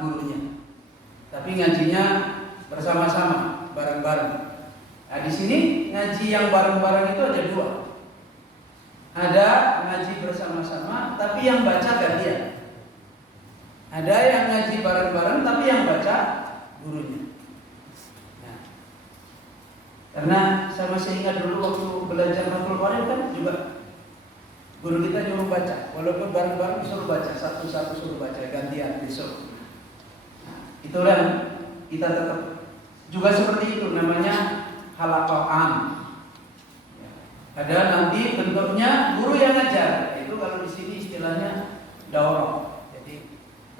gurunya. Tapi ngajinya bersama-sama, bareng-bareng. Nah, di sini ngaji yang bareng-bareng itu ada dua. Ada ngaji bersama-sama, tapi yang baca gantian. Ada yang ngaji bareng-bareng, tapi yang baca gurunya. Nah, karena saya masih ingat dulu waktu belajar Fathul Qorib kan juga guru kita nyuruh baca, walaupun bareng-bareng disuruh baca, satu-satu suruh baca, gantian besok. Nah, itulah kita tetap juga seperti itu, namanya halaqah am. Ada nanti bentuknya guru yang ngajar, itu kalau di sini istilahnya daurah, jadi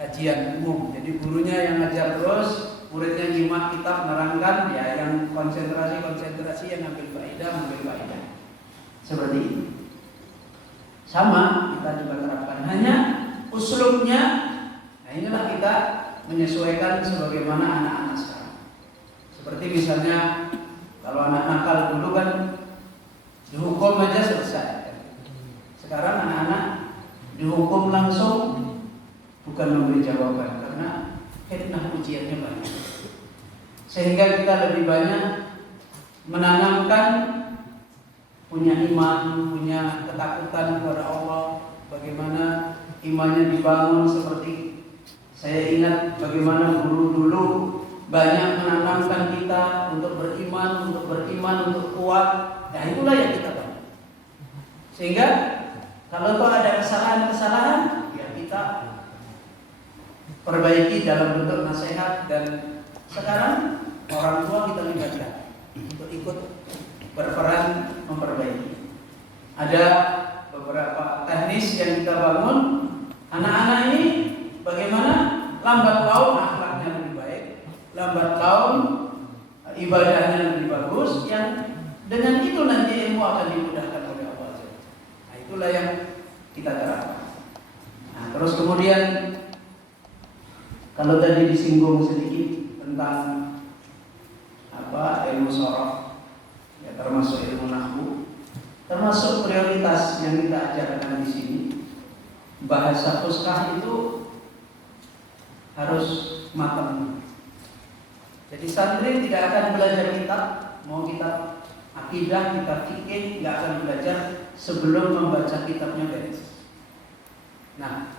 kajian umum. Jadi gurunya yang ngajar terus, muridnya nyimak kitab, nerangkan, ya yang konsentrasi yang ambil faedah. Seperti itu. Sama kita juga terapkan, hanya uslubnya. Nah, inilah kita menyesuaikan sebagaimana anak-anak sekarang. Seperti misalnya kalau anak nakal dulu kan dihukum aja selesai. Sekarang anak-anak dihukum langsung, bukan memberi jawaban, karena fitnah ujiannya banyak. Sehingga kita lebih banyak menanamkan punya iman, punya ketakutan kepada Allah, bagaimana imannya dibangun. Seperti saya ingat bagaimana guru dulu banyak menanamkan kita untuk beriman, untuk kuat. Nah, itulah yang kita bangun. Sehingga kalau ada kesalahan, ya kita perbaiki dalam bentuk nasihat. Dan sekarang orang tua kita libatkan untuk ikut berperan memperbaiki. Ada beberapa teknis yang kita bangun. Anak-anak ini bagaimana lambat laun akhlaknya lebih baik, lambat laun ibadahnya lebih bagus, yang dengan itu nanti ilmu akan dimudahkan oleh Allah. Nah, itulah yang kita terapkan. Nah, terus kemudian kalau tadi disinggung sedikit tentang ilmu shorof, ya termasuk ilmu nahwu, termasuk prioritas yang kita ajarkan di sini. Bahasa fuskah itu harus matang. Jadi santri tidak akan belajar kitab, mau kitab akidah, kitab fikih, nggak akan belajar sebelum membaca kitabnya beres. Nah,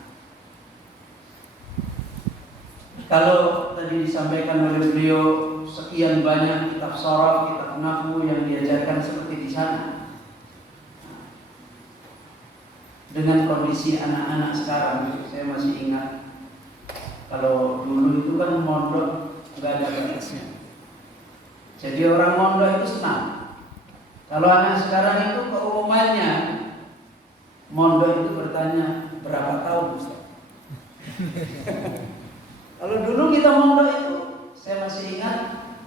kalau tadi disampaikan oleh beliau sekian banyak kitab shorof, kitab nahwu yang diajarkan seperti di sana. Dengan kondisi anak-anak sekarang, saya masih ingat kalau dulu itu kan mondok nggak ada batasnya. Jadi orang mondok itu senang. Kalau anak sekarang itu keumumannya, mondok itu bertanya berapa tahun Ustaz? Kalau dulu kita mondok itu, saya masih ingat,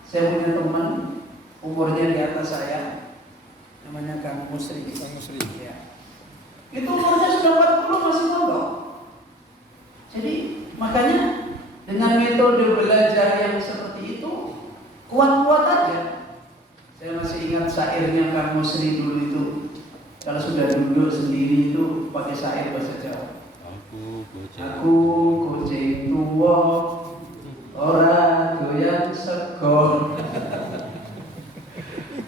saya punya teman umurnya di atas saya, namanya Kang Musri. Ya. Itu umurnya sudah 40 masih mondok. Jadi makanya dengan metode belajar yang seperti itu, kuat-kuat aja. Saya masih ingat syairnya Kang Musri dulu itu, kalau sudah duduk sendiri itu pakai syair bahasa Jawa. Aku kucing tua, ora doyan sego.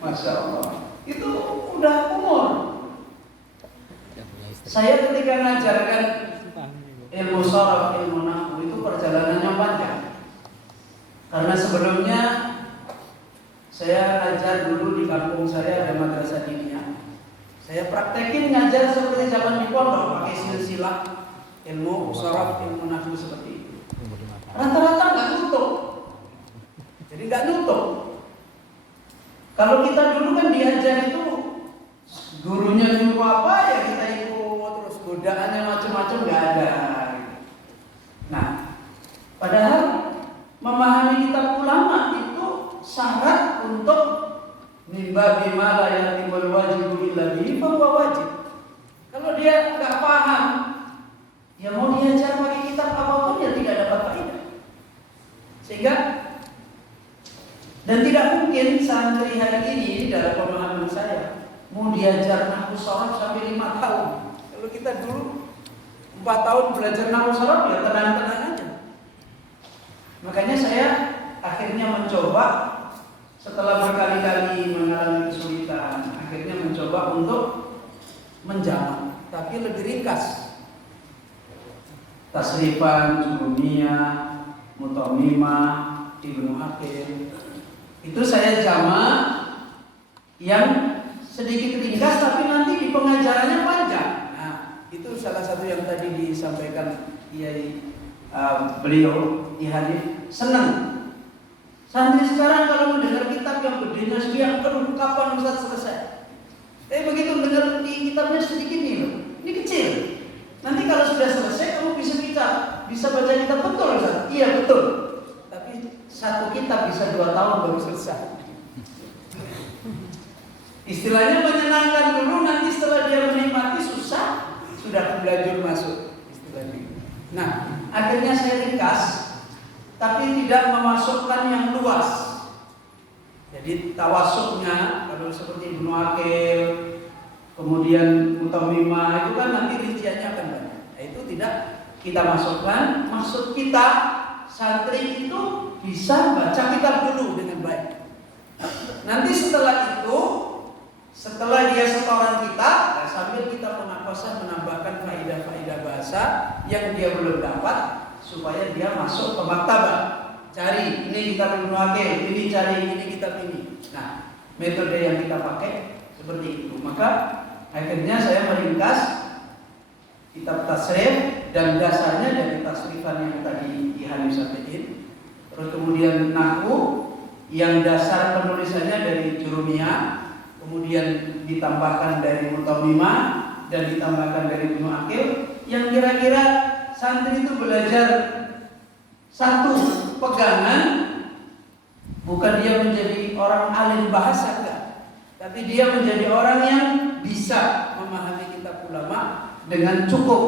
Masya Allah, itu udah umur. Saya ketika mengajarkan ilmu shorof, ilmu nahwu, itu perjalanannya panjang. Karena sebelumnya saya ngajar dulu di kampung saya, ada madrasah diniyah. Saya praktekin ngajar seperti zaman di pondok, pakai silsilah ilmu shorof, ilmu nahwu seperti itu. Rata-rata nggak nutup. Jadi nggak nutup. Kalau kita dulu kan diajar itu gurunya nyuruh apa ya kita ikut, terus godaannya macam-macam nggak ada. Nah, padahal memahami kitab ulama itu syarat untuk mimba bima la yatimul wajibu illa bihi fa wajib. Kalau dia nggak paham, ya mau diajar pakai kitab apapun ya tidak dapat faedah. Sehingga dan tidak mungkin santri hari ini dalam pemahaman saya mau diajar nahwu shorof sampai 5 tahun. Kalau kita dulu 4 tahun belajar nahwu shorof ya tenang-tenang aja. Makanya saya akhirnya mencoba setelah berkali-kali mengalami kesulitan, akhirnya mencoba untuk menjamak, tapi lebih ringkas. Tasrifan, Jurumiyah, Mutamimah, Ibnu Aqil. Itu saya jamak yang sedikit ringkas tapi nanti di pengajarannya panjang. Nah, itu salah satu yang tadi disampaikan beliau di hadis. Senang santri sekarang kalau mendengar kitab yang bedanya sekian, aduh kapan Ustaz selesai? Begitu mendengar di kitabnya sedikit nih loh, ini kecil. Nanti kalau sudah selesai kamu bisa baca kitab betul Ustaz? Iya betul. Tapi satu kitab bisa 2 tahun baru selesai. Istilahnya menyenangkan dulu, nanti setelah dia menikmati susah, sudah belajar masuk istilahnya. Nah, akhirnya saya ringkas, tapi tidak memasukkan yang luas. Jadi tawasuknya, kalau seperti Ibnu Aqil, kemudian Mutamimah, itu kan nanti rinciannya akan banyak. Nah, itu tidak kita masukkan. Maksud kita, santri itu bisa baca kitab dulu dengan baik. Nanti setelah itu, setelah dia setoran kita, sambil kita menambahkan faedah-faedah bahasa yang dia belum dapat, supaya dia masuk ke maktabah. Cari ini kitab Ibnu Aqil, ini cari ini kitab ini. Nah, metode yang kita pakai seperti itu. Maka akhirnya saya meringkas kitab tasrif dan dasarnya dari tasrifan yang tadi Ihani sampaikan. Terus kemudian nahwu yang dasar penulisannya dari Jurumiyah, kemudian ditambahkan dari Mutamimah dan ditambahkan dari Ibnu Aqil, yang kira-kira santri itu belajar satu pegangan, bukan dia menjadi orang alim bahasa enggak, tapi dia menjadi orang yang bisa memahami kitab ulama dengan cukup.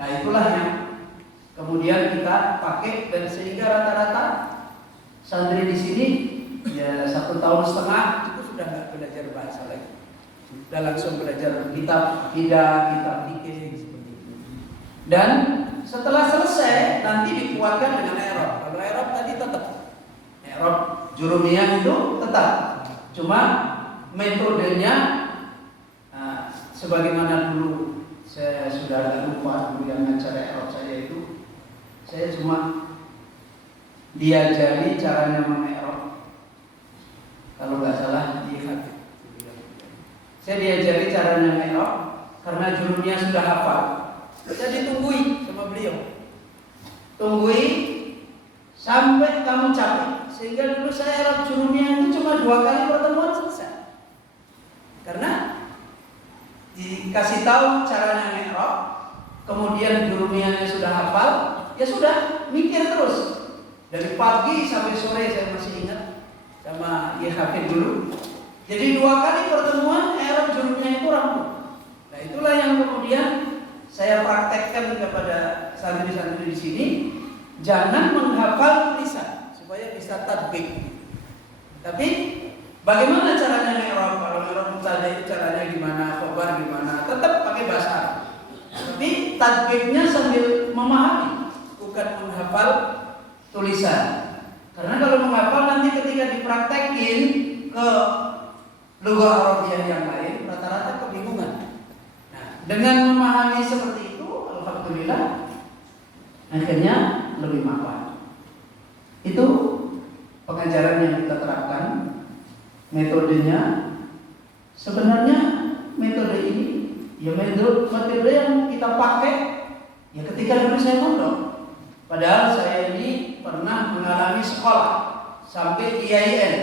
Nah, itulah yang kemudian kita pakai, dan sehingga rata-rata santri di sini ya 1,5 tahun itu sudah nggak belajar bahasa lagi, sudah langsung belajar kitab akidah, kitab fikih seperti itu. Dan setelah selesai nanti dikuatkan dengan i'rab. Kalau i'rab tadi tetap i'rab Jurumiyah itu tetap, cuma metodenya sebagaimana dulu saya sudah agak lupa dulu yang ngajar i'rab saya itu, saya cuma diajari caranya meng-i'rab. Kalau nggak salah di hati, saya diajari caranya meng-i'rab karena Jurumiyah sudah hafal. Jadi tunggui sama beliau, tunggui sampai kamu capek. Sehingga dulu saya i'rab Jurumiyah itu cuma 2 kali pertemuan selesai. Karena dikasih tahu caranya i'rab, kemudian Jurumiyahnya sudah hafal, ya sudah mikir terus. Dari pagi sampai sore saya masih ingat sama Hafid dulu. Jadi 2 kali pertemuan i'rab Jurumiyah itu rampung. Nah, itulah yang kemudian saya praktekkan kepada santri-santri di sini. Jangan menghafal tulisan supaya bisa tatbik. Tapi bagaimana caranya i'rab? Kalau i'rab mubtada itu caranya gimana? Khobar gimana? Tetap pakai bahasa Arab. Tapi tatbiknya sambil memahami, bukan menghafal tulisan. Karena kalau menghafal nanti ketika dipraktekin ke lugah Arabiah yang lain, rata-rata kebingungan. Nah, dengan memahami seperti itu, alhamdulillah akhirnya lebih mapan. Itu pengajaran yang kita terapkan. Metodenya sebenarnya metode ini ya metode yang kita pakai ya ketika dulu saya mondok. Padahal saya ini pernah mengalami sekolah sampai IAIN.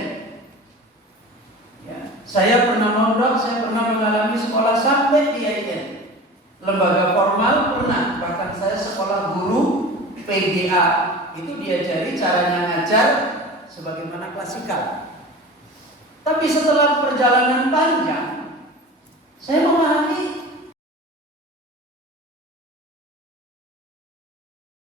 Ya, saya pernah mondok, saya pernah mengalami sekolah sampai IAIN. Lembaga formal pernah, bahkan saya sekolah guru PGA, itu diajari caranya ngajar sebagaimana klasikal. Tapi setelah perjalanan panjang, saya memahami